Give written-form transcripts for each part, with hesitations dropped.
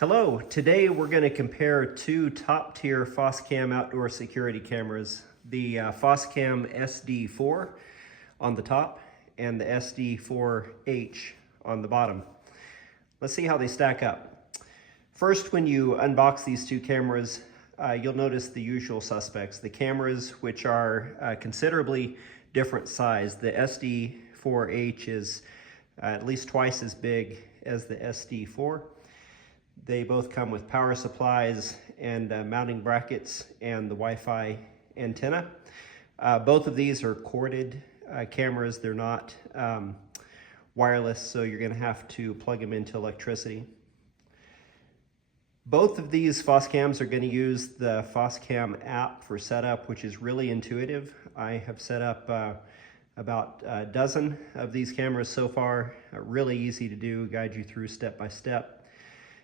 Hello, today we're going to compare two top-tier Foscam outdoor security cameras, the Foscam SD4 on the top and the SD4H on the bottom. Let's see how they stack up. First, when you unbox these two cameras, you'll notice the usual suspects. The cameras, which are considerably different size. The SD4H is at least twice as big as the SD4. They both come with power supplies and mounting brackets and the Wi-Fi antenna. Both of these are corded cameras. They're not wireless, so you're going to have to plug them into electricity. Both of these Foscams are going to use the Foscam app for setup, which is really intuitive. I have set up about a dozen of these cameras so far. Really easy to do, guide you through step by step.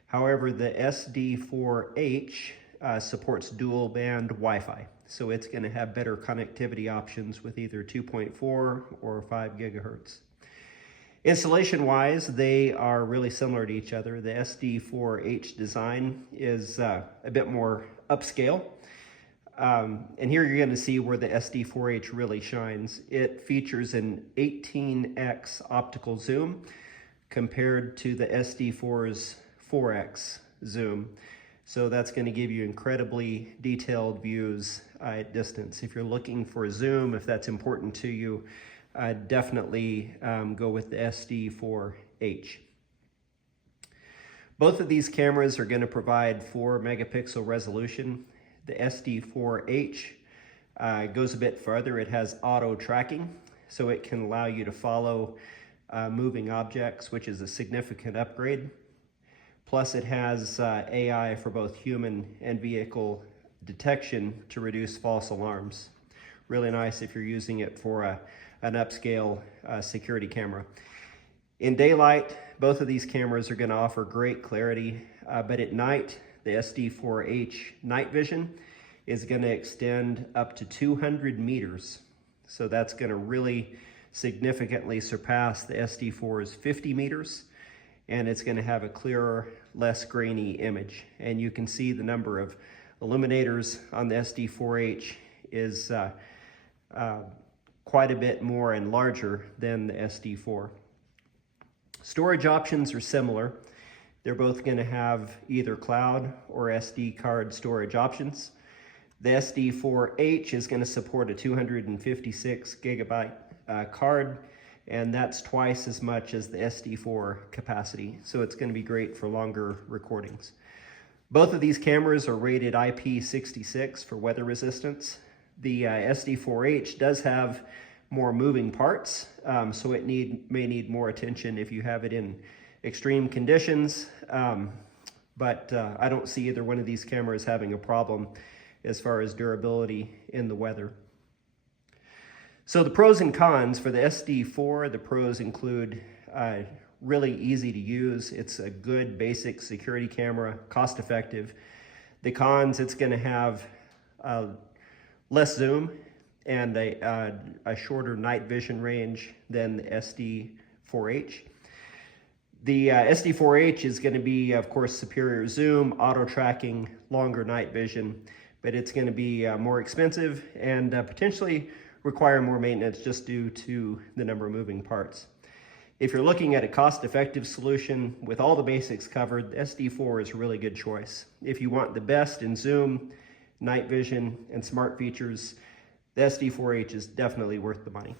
However, the SD4H supports dual band Wi-Fi, so it's going to have better connectivity options with either 2.4 or 5 gigahertz. Installation-wise, they are really similar to each other. The SD4H design is a bit more upscale. And here you're going to see where the SD4H really shines. It features an 18x optical zoom compared to the SD4's 4x zoom. So that's going to give you incredibly detailed views at distance. If you're looking for a zoom, if that's important to you, definitely go with the SD4H. Both of these cameras are going to provide 4 megapixel resolution. The SD4H goes a bit further. It has auto tracking, so it can allow you to follow moving objects, which is a significant upgrade. Plus it has AI for both human and vehicle detection to reduce false alarms. Really nice if you're using it for an upscale security camera. In daylight, both of these cameras are going to offer great clarity, but at night, the SD4H night vision is going to extend up to 200 meters. So that's going to really significantly surpass the SD4's 50 meters. And it's going to have a clearer, less grainy image. And you can see the number of illuminators on the SD4H is quite a bit more and larger than the SD4. Storage options are similar. They're both going to have either cloud or SD card storage options. The SD4H is going to support a 256 gigabyte card, and that's twice as much as the SD4 capacity. So it's going to be great for longer recordings. Both of these cameras are rated IP66 for weather resistance. The SD4H does have more moving parts, so it may need more attention if you have it in extreme conditions, but I don't see either one of these cameras having a problem as far as durability in the weather. So the pros and cons for the SD4, the pros include really easy to use. It's a good basic security camera, cost effective. The cons, it's going to have less zoom and a shorter night vision range than the SD4H. The SD4H is going to be, of course, superior zoom, auto tracking, longer night vision, but it's going to be more expensive and potentially require more maintenance just due to the number of moving parts. If you're looking at a cost-effective solution with all the basics covered, the SD4 is a really good choice. If you want the best in zoom, night vision, and smart features, the SD4H is definitely worth the money.